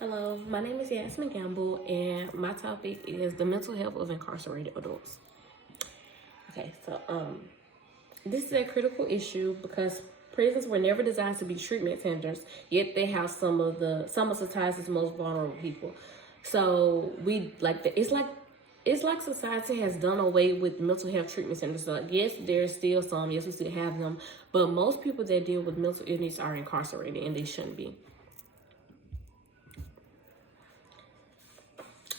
Hello, my name is Yasmin Gamble, and my topic is the mental health of incarcerated adults. Okay, this is a critical issue because prisons were never designed to be treatment centers, yet they house some of society's most vulnerable people. So it's like society has done away with mental health treatment centers. So yes, there's still some. Yes, we still have them, but most people that deal with mental illness are incarcerated, and they shouldn't be.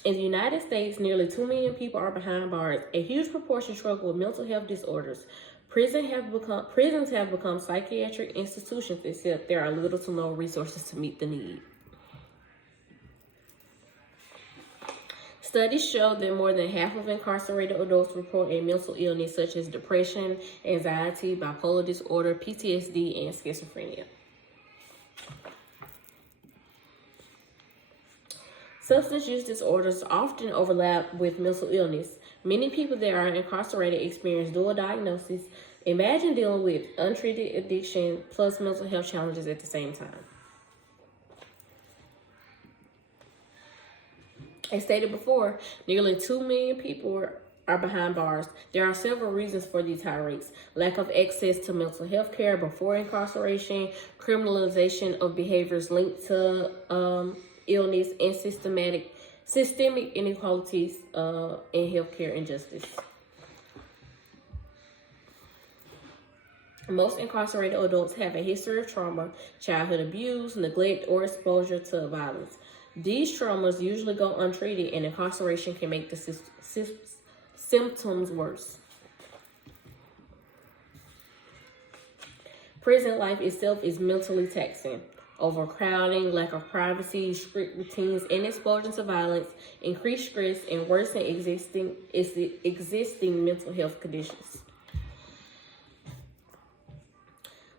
In the United States, nearly 2 million people are behind bars. A huge proportion struggle with mental health disorders. Prisons have become psychiatric institutions, except there are little to no resources to meet the need. Studies show that more than half of incarcerated adults report a mental illness such as depression, anxiety, bipolar disorder, PTSD, and schizophrenia. Substance use disorders often overlap with mental illness. Many people that are incarcerated experience dual diagnoses. Imagine dealing with untreated addiction plus mental health challenges at the same time. As stated before, nearly 2 million people are behind bars. There are several reasons for these high rates: lack of access to mental health care before incarceration, criminalization of behaviors linked to illness, and systemic inequalities in healthcare injustice. Most incarcerated adults have a history of trauma, childhood abuse, neglect, or exposure to violence. These traumas usually go untreated, and incarceration can make the symptoms worse. Prison life itself is mentally taxing. Overcrowding, lack of privacy, strict routines, and exposure to violence increase stress and worsen existing mental health conditions.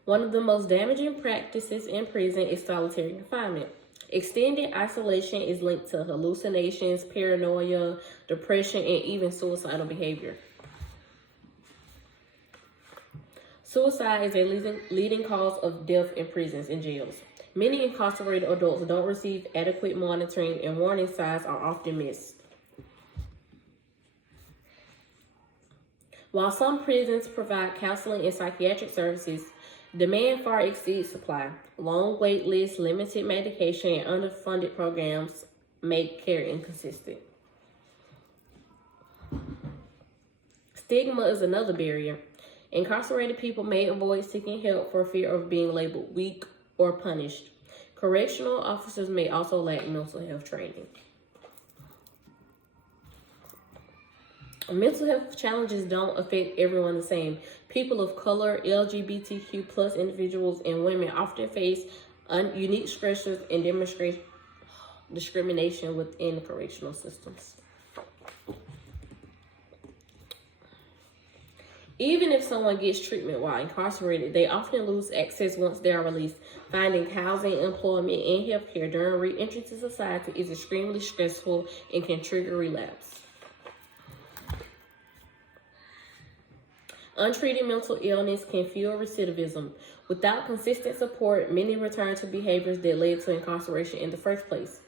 One of the most damaging practices in prison is solitary confinement. Extended isolation is linked to hallucinations, paranoia, depression, and even suicidal behavior. Suicide is a leading cause of death in prisons and jails. Many incarcerated adults don't receive adequate monitoring, and warning signs are often missed. While some prisons provide counseling and psychiatric services, demand far exceeds supply. Long wait lists, limited medication, and underfunded programs make care inconsistent. Stigma is another barrier. Incarcerated people may avoid seeking help for fear of being labeled weak or punished. Correctional officers may also lack mental health training. Mental health challenges don't affect everyone the same. People of color, LGBTQ plus individuals, and women often face unique stressors and discrimination within correctional systems. Even if someone gets treatment while incarcerated, they often lose access once they are released. Finding housing, employment, and health care during re-entry to society is extremely stressful and can trigger relapse. Untreated mental illness can fuel recidivism. Without consistent support, many return to behaviors that led to incarceration in the first place.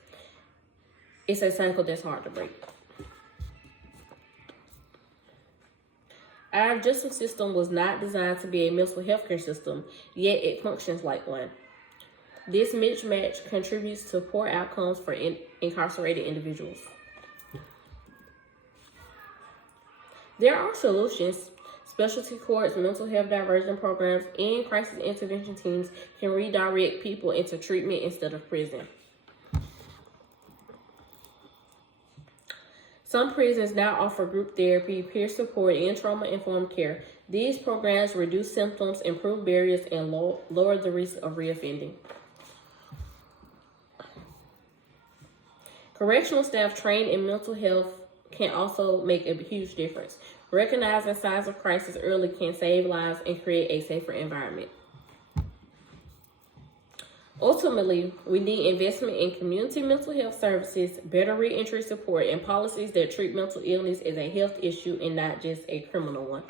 It's a cycle that's hard to break. Our justice system was not designed to be a mental health care system, yet it functions like one. This mismatch contributes to poor outcomes for incarcerated individuals. There are solutions. Specialty courts, mental health diversion programs, and crisis intervention teams can redirect people into treatment instead of prison. Some prisons now offer group therapy, peer support, and trauma-informed care. These programs reduce symptoms, improve barriers, and lower the risk of reoffending. Correctional staff trained in mental health can also make a huge difference. Recognizing signs of crisis early can save lives and create a safer environment. Ultimately, we need investment in community mental health services, better reentry support, and policies that treat mental illness as a health issue and not just a criminal one.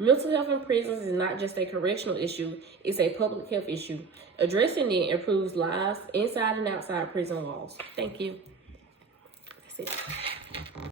Mental health in prisons is not just a correctional issue, it's a public health issue. Addressing it improves lives inside and outside prison walls. Thank you. That's it.